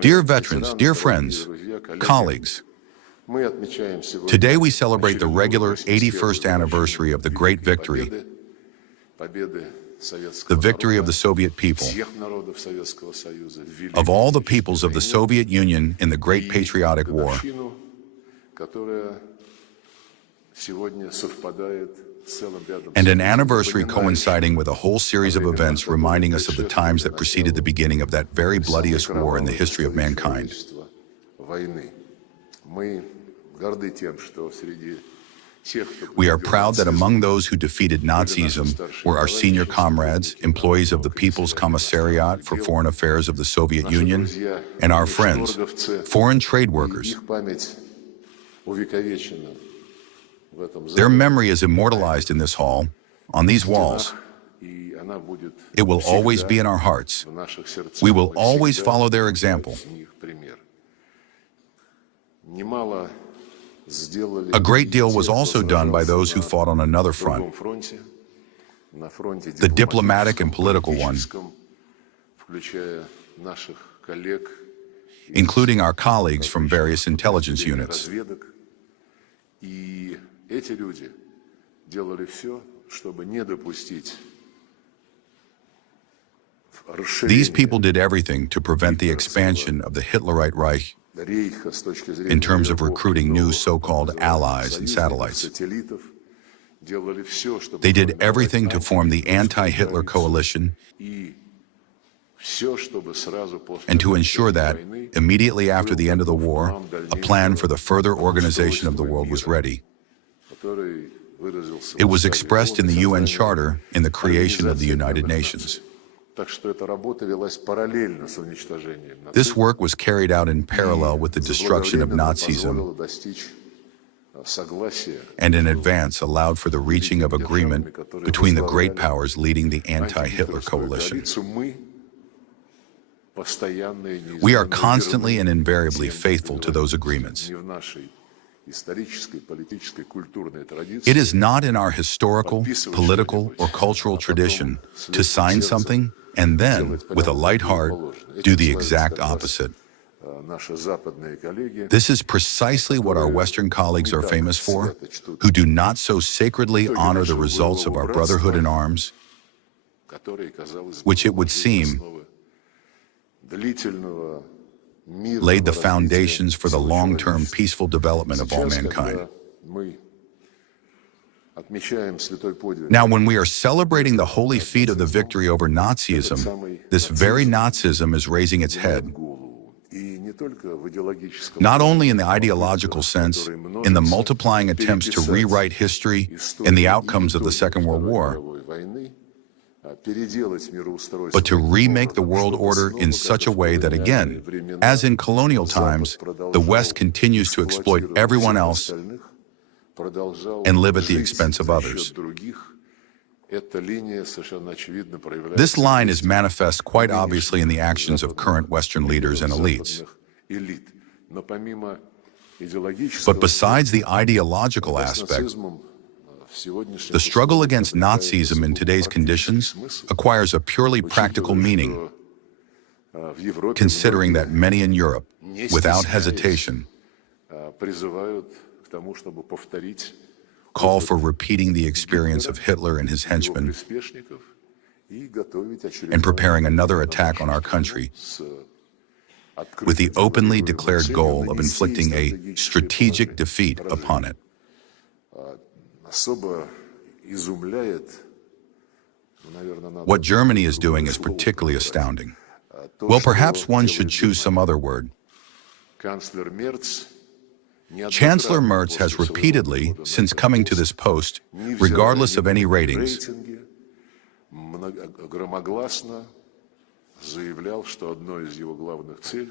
Dear veterans, dear friends, colleagues, today we celebrate the regular 81st anniversary of the great victory, the victory of the Soviet people, of all the peoples of the Soviet Union in the Great Patriotic War. And an anniversary coinciding with a whole series of events reminding us of the times that preceded the beginning of that very bloodiest war in the history of mankind. We are proud that among those who defeated Nazism were our senior comrades, employees of the People's Commissariat for Foreign Affairs of the Soviet Union, and our friends, foreign trade workers. Their memory is immortalized in this hall, on these walls. It will always be in our hearts. We will always follow their example. A great deal was also done by those who fought on another front, the diplomatic and political one, including our colleagues from various intelligence units. These people did everything to prevent the expansion of the Hitlerite Reich in terms of recruiting new so-called allies and satellites. They did everything to form the anti-Hitler coalition and to ensure that, immediately after the end of the war, a plan for the further organization of the world was ready. It was expressed in the UN Charter in the creation of the United Nations. This work was carried out in parallel with the destruction of Nazism and in advance allowed for the reaching of agreement between the great powers leading the anti-Hitler coalition. We are constantly and invariably faithful to those agreements. It is not in our historical, political, or cultural tradition to sign something and then, with a light heart, do the exact opposite. This is precisely what our Western colleagues are famous for, who do not so sacredly honor the results of our brotherhood in arms, which it would seem laid the foundations for the long-term peaceful development of all mankind. Now, when we are celebrating the holy feat of the victory over Nazism, this very Nazism is raising its head, not only in the ideological sense, in the multiplying attempts to rewrite history and the outcomes of the Second World War, but to remake the world order in such a way that, again, as in colonial times, the West continues to exploit everyone else and live at the expense of others. This line is manifest quite obviously in the actions of current Western leaders and elites. But besides the ideological aspect, the struggle against Nazism in today's conditions acquires a purely practical meaning, considering that many in Europe, without hesitation, call for repeating the experience of Hitler and his henchmen and preparing another attack on our country with the openly declared goal of inflicting a strategic defeat upon it. What Germany is doing is particularly astounding. Well, perhaps one should choose some other word. Chancellor Merz has repeatedly, since coming to this post, regardless of any ratings,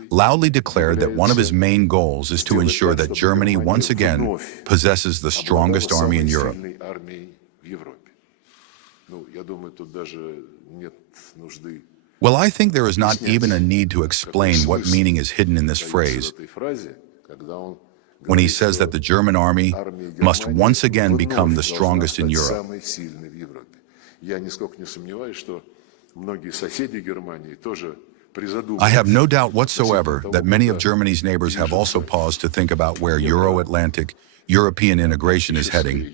loudly declared that one of his main goals is to ensure that Germany once again possesses the strongest army in Europe. Well, I think there is not even a need to explain what meaning is hidden in this phrase when he says that the German army must once again become the strongest in Europe. I have no doubt whatsoever that many of Germany's neighbors have also paused to think about where Euro-Atlantic, European integration is heading,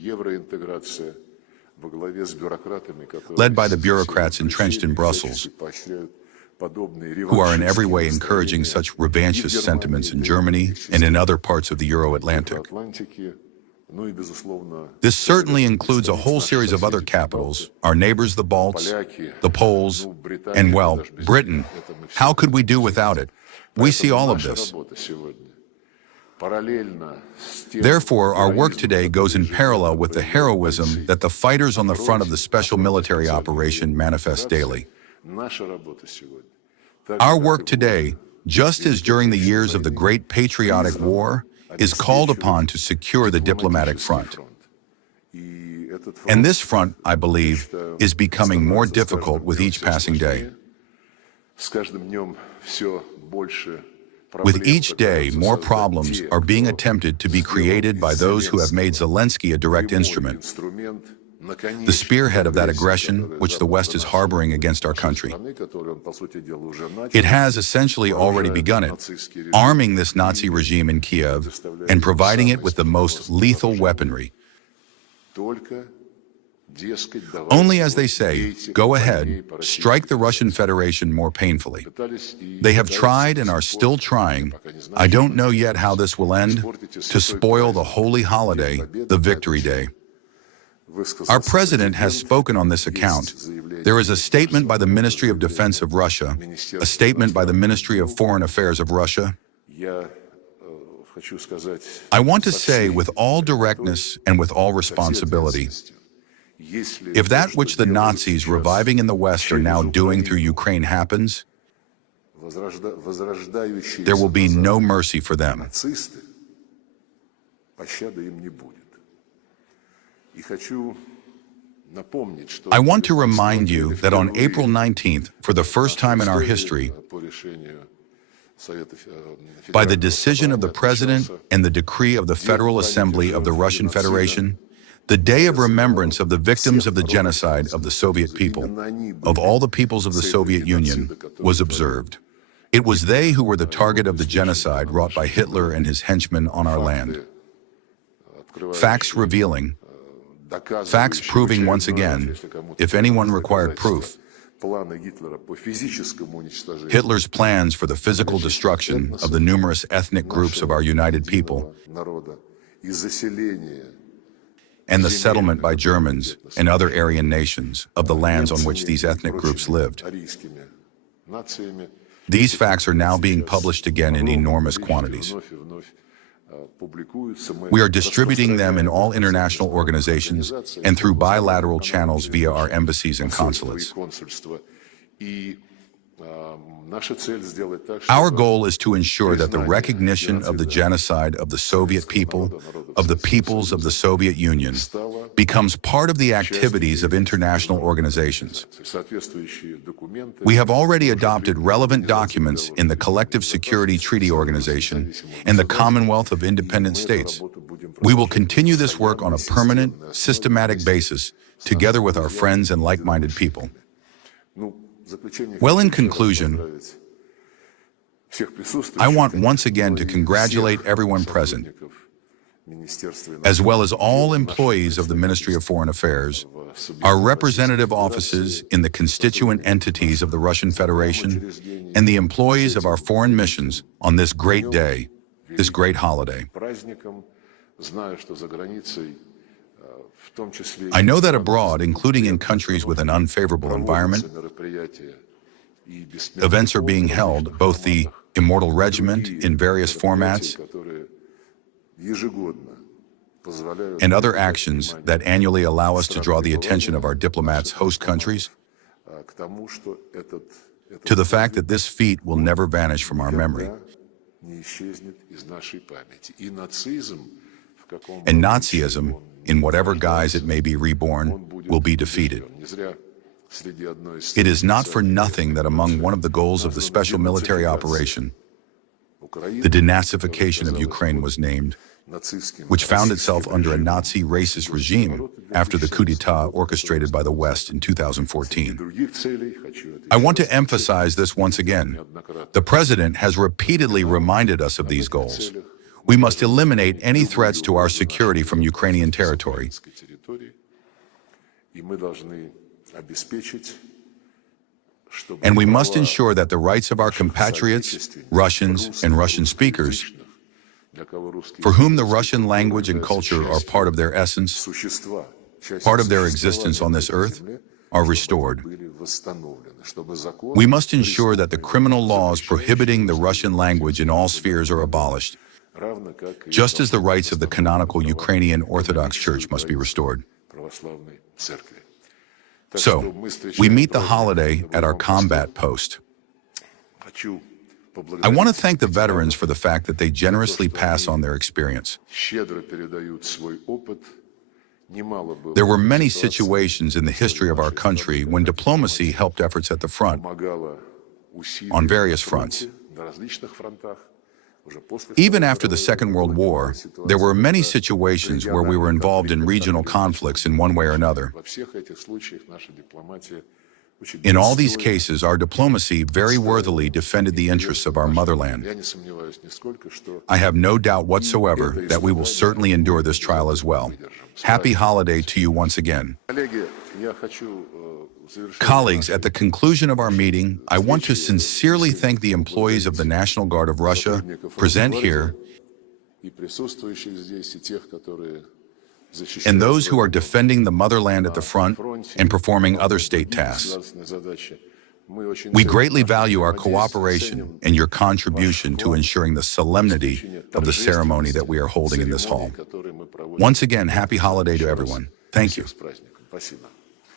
led by the bureaucrats entrenched in Brussels, who are in every way encouraging such revanchist sentiments in Germany and in other parts of the Euro-Atlantic. This certainly includes a whole series of other capitals, our neighbors the Balts, the Poles, and, well, Britain. How could we do without it? We see all of this. Therefore, our work today goes in parallel with the heroism that the fighters on the front of the special military operation manifest daily. Our work today, just as during the years of the Great Patriotic War, is called upon to secure the diplomatic front. And this front, I believe, is becoming more difficult with each passing day. With each day, more problems are being attempted to be created by those who have made Zelensky a direct instrument, the spearhead of that aggression which the West is harboring against our country. It has essentially already begun it, arming this Nazi regime in Kiev and providing it with the most lethal weaponry. Only, as they say, go ahead, strike the Russian Federation more painfully. They have tried and are still trying, I don't know yet how this will end, to spoil the holy holiday, the Victory Day. Our president has spoken on this account. There is a statement by the Ministry of Defense of Russia, a statement by the Ministry of Foreign Affairs of Russia. I want to say with all directness and with all responsibility, if that which the Nazis reviving in the West are now doing through Ukraine happens, there will be no mercy for them. I want to remind you that on April 19th, for the first time in our history, by the decision of the President and the decree of the Federal Assembly of the Russian Federation, the day of remembrance of the victims of the genocide of the Soviet people, of all the peoples of the Soviet Union, was observed. It was they who were the target of the genocide wrought by Hitler and his henchmen on our land. Facts revealing, facts proving once again, if anyone required proof, Hitler's plans for the physical destruction of the numerous ethnic groups of our united people and the settlement by Germans and other Aryan nations of the lands on which these ethnic groups lived. These facts are now being published again in enormous quantities. We are distributing them in all international organizations and through bilateral channels via our embassies and consulates. Our goal is to ensure that the recognition of the genocide of the Soviet people, of the peoples of the Soviet Union, becomes part of the activities of international organizations. We have already adopted relevant documents in the Collective Security Treaty Organization and the Commonwealth of Independent States. We will continue this work on a permanent, systematic basis, together with our friends and like-minded people. Well, in conclusion, I want once again to congratulate everyone present, as well as all employees of the Ministry of Foreign Affairs, our representative offices in the constituent entities of the Russian Federation, and the employees of our foreign missions on this great day, this great holiday. I know that abroad, including in countries with an unfavorable environment, events are being held, both the Immortal Regiment in various formats and other actions that annually allow us to draw the attention of our diplomats' host countries to the fact that this feat will never vanish from our memory. And Nazism, in whatever guise it may be reborn, will be defeated. It is not for nothing that among one of the goals of the special military operation, the denazification of Ukraine was named. which found itself under a Nazi racist regime after the coup d'etat orchestrated by the West in 2014. I want to emphasize this once again. The President has repeatedly reminded us of these goals. We must eliminate any threats to our security from Ukrainian territory. And we must ensure that the rights of our compatriots, Russians and Russian speakers, for whom the Russian language and culture are part of their essence, part of their existence on this earth, are restored. We must ensure that the criminal laws prohibiting the Russian language in all spheres are abolished, just as the rights of the canonical Ukrainian Orthodox Church must be restored. So, we meet the holiday at our combat post. I want to thank the veterans for the fact that they generously pass on their experience. There were many situations in the history of our country when diplomacy helped efforts at the front, on various fronts. Even after the Second World War, there were many situations where we were involved in regional conflicts in one way or another. In all these cases, our diplomacy very worthily defended the interests of our motherland. I have no doubt whatsoever that we will certainly endure this trial as well. Happy holiday to you once again. Colleagues, at the conclusion of our meeting, I want to sincerely thank the employees of the National Guard of Russia present here and those who are defending the motherland at the front and performing other state tasks. We greatly value our cooperation and your contribution to ensuring the solemnity of the ceremony that we are holding in this hall. Once again, happy holiday to everyone. Thank you.